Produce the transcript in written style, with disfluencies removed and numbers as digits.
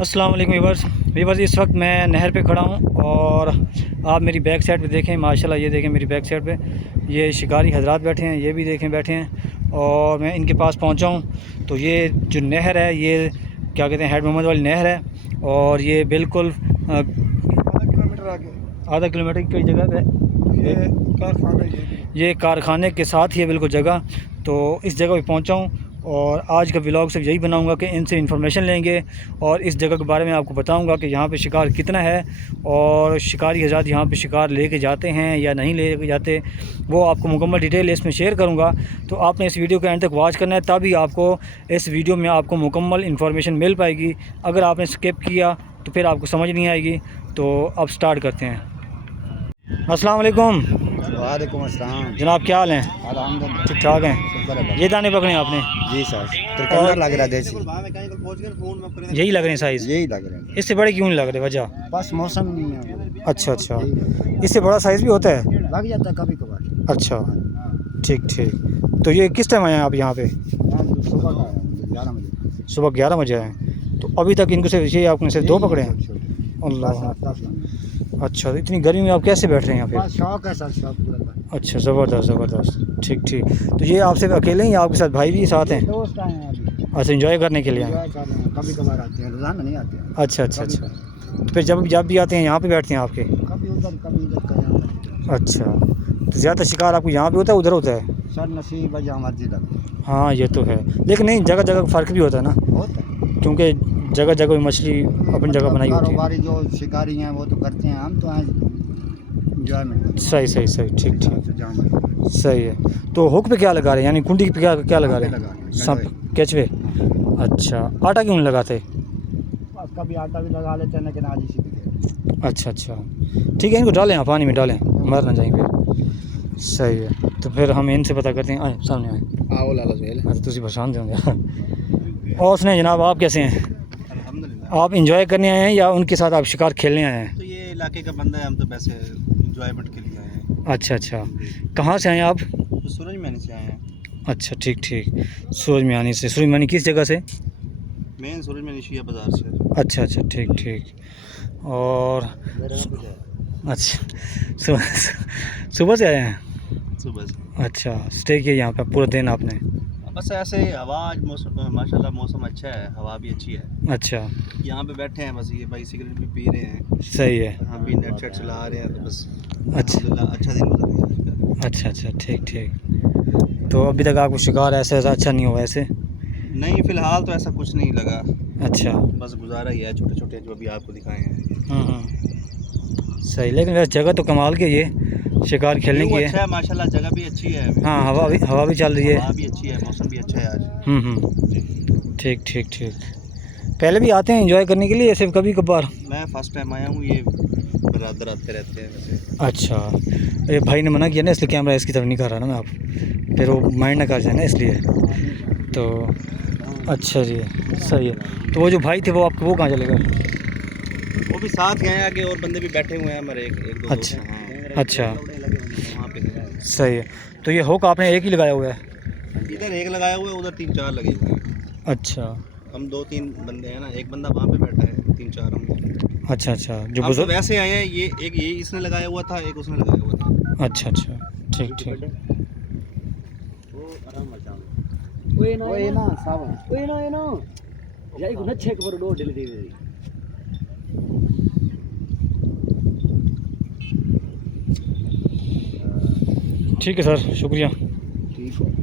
अस्सलाम वालेकुम वीवर्स, इस वक्त मैं नहर पे खड़ा हूँ और आप मेरी बैक साइड पे देखें। माशाल्लाह ये देखें मेरी बैक साइड पे ये शिकारी हजरात बैठे हैं, ये भी देखें बैठे हैं और मैं इनके पास पहुँचा हूँ। तो ये जो नहर है ये क्या कहते हैं, हेड मोहम्मद वाली नहर है और ये बिल्कुल आधा किलोमीटर की जगह पे ये कारखाने के साथ ही है बिल्कुल जगह। तो इस जगह पे पहुंचा हूं और आज का व्लॉग सिर्फ यही बनाऊंगा कि इनसे इन्फॉर्मेशन लेंगे और इस जगह के बारे में आपको बताऊंगा कि यहाँ पे शिकार कितना है और शिकारी हज़रात यहाँ पे शिकार लेके जाते हैं या नहीं ले जाते, वो आपको मुकम्मल डिटेल इसमें शेयर करूँगा। तो आपने इस वीडियो को एंड तक वॉच करना है, तभी आपको इस वीडियो में आपको मुकम्मल इन्फॉर्मेशन मिल पाएगी। अगर आपने स्किप किया तो फिर आपको समझ नहीं आएगी। तो अब स्टार्ट करते हैं। अस्सलाम वालेकुम। वालेकुम अस्सलाम जनाब, क्या हाल हैं? अल्हम्दुलिल्लाह ठीक ठाक हैं। ये दाने पकड़े आपने? जी सर, तरकंदर लग रहा है देसी, यही लग रहे हैं साइज़? यही लग रहे हैं। इससे बड़े क्यों नहीं लग रहे, वजह? बस मौसम नहीं है। अच्छा, इससे बड़ा साइज़ भी होता है? लग जाता है कभी कभार। अच्छा, ठीक। तो ये किस टाइम आए हैं आप यहाँ पे? सुबह का 11 बजे। सुबह 11 बजे आए हैं। तो अभी तक इनको सिर्फ ये आपने सिर्फ 2 पकड़े हैं? अल्लाह, अच्छा। तो इतनी गर्मी में आप कैसे बैठ रहे हैं यहाँ पे? शौक है सर, शौक पूरा। अच्छा, ज़बरदस्त। ठीक। तो ये आप सिर्फ अकेले ही, आपके साथ भाई भी साथ हैं? दोस्त आए हैं अभी। अच्छा, एंजॉय करने के लिए आए? कभी कभार आते हैं, रोजाना नहीं आते हैं। अच्छा। तो फिर जब भी आते हैं यहाँ पे बैठते हैं आपके? कभी उधर कभी इधर का। अच्छा, तो ज़्यादा शिकार आपको यहाँ पे होता है उधर होता है? सर नसीब है, जहाँ मर्जी लगे। हाँ ये तो है, लेकिन नहीं, जगह जगह फ़र्क भी होता है ना, होता है क्योंकि जगह जगह मछली अपनी जगह बनाई होती है। कारोबारी जो शिकारी हैं वो तो करते हैं, हम तो हैं एंजॉयमेंट। सही, ठीक। जहाँ सही है। तो हुक पे क्या लगा रहे हैं, यानी कुंडी पे क्या लगा रहे हैं? सब केचवे। अच्छा, आटा क्यों नहीं लगाते? कभी आटा भी लगा लेते हैं, लेकिन आज इसी पे। अच्छा, ठीक है। इनको डालें, आप पानी में डालें, मर ना जाएंगे। सही है। तो फिर हम इनसे पता करते हैं। आए सामने आए। आओ लाला सुहेल। अच्छा, तुम परेशान देंगे। और सुने जनाब, आप कैसे हैं? अल्हम्दुलिल्लाह। आप इंजॉय करने आए हैं या उनके साथ आप शिकार खेलने आए हैं? तो ये इलाके का बंदा है, हम तो वैसे इंजॉयमेंट के लिए आए हैं। अच्छा। कहाँ से आए हैं आप? तो सूरज मैनी से आए हैं। अच्छा, ठीक। सूरज मियानी से। सूरज मियानी किस जगह से? मेन सूरज मैनी शिया बाज़ार से। अच्छा, ठीक। और अच्छा, सुबह से आए हैं? सुबह से। अच्छा, स्टे किया यहाँ पे पूरा दिन आपने? बस ऐसे ही हवा, आज मौसम माशाल्लाह मौसम अच्छा है, हवा भी अच्छी है। अच्छा, यहाँ पे बैठे हैं, बस ये भाई सिगरेट भी पी रहे हैं। सही है। हम भी नेट सेट चला रहे हैं, तो बस अच्छा अच्छा दिन गुजर गया। अच्छा, ठीक। तो अभी तक आपको शिकार ऐसे अच्छा नहीं हुआ ऐसे? नहीं, फिलहाल तो ऐसा कुछ नहीं लगा। अच्छा। बस गुजारा ही है, छोटे जो अभी आपको दिखाए हैं। सही। लेकिन वैसे जगह तो कमाल की ये शिकार खेलने की है। अच्छा है माशाल्लाह, जगह भी अच्छी है। हाँ, हवा भी चल रही है। हवा भी अच्छी है, मौसम भी अच्छा है आज। ठीक। पहले भी आते हैं एंजॉय करने के लिए, सिर्फ कभी कभार? मैं फर्स्ट टाइम आया हूँ, ये बरादर आते रहते हैं वैसे। अच्छा, ये भाई ने मना किया ना, इसलिए कैमरा इसकी तरफ नहीं कर रहा ना मैं, आप फिर वो माइंड ना कर जाए ना, इसलिए। तो अच्छा जी, सही है। तो वो जो भाई थे वो आपको, वो कहाँ चले गए? वो भी साथ गए हैं, आगे और बंदे भी बैठे हुए हैं हमारे, एक दो दोस्त हैं। अच्छा, वहाँ पे सही है। तो ये हुक आपने एक ही लगाया हुआ है? इधर एक लगाया हुआ है, उधर 3-4 लगे हुए हैं। अच्छा। हम 2-3 बंदे हैं ना, एक बंदा वहाँ पे बैठा है, 3-4 हम। अच्छा, जो हम तो बुजुर्ग। वैसे आए हैं, ये इसने लगाया हुआ था, एक उसने लगाया हुआ था। अच्छा, ठीक। ओए ना सावन जाई को नच्छे के पर डोर डिले दे। ठीक है सर, शुक्रिया। ठीक है।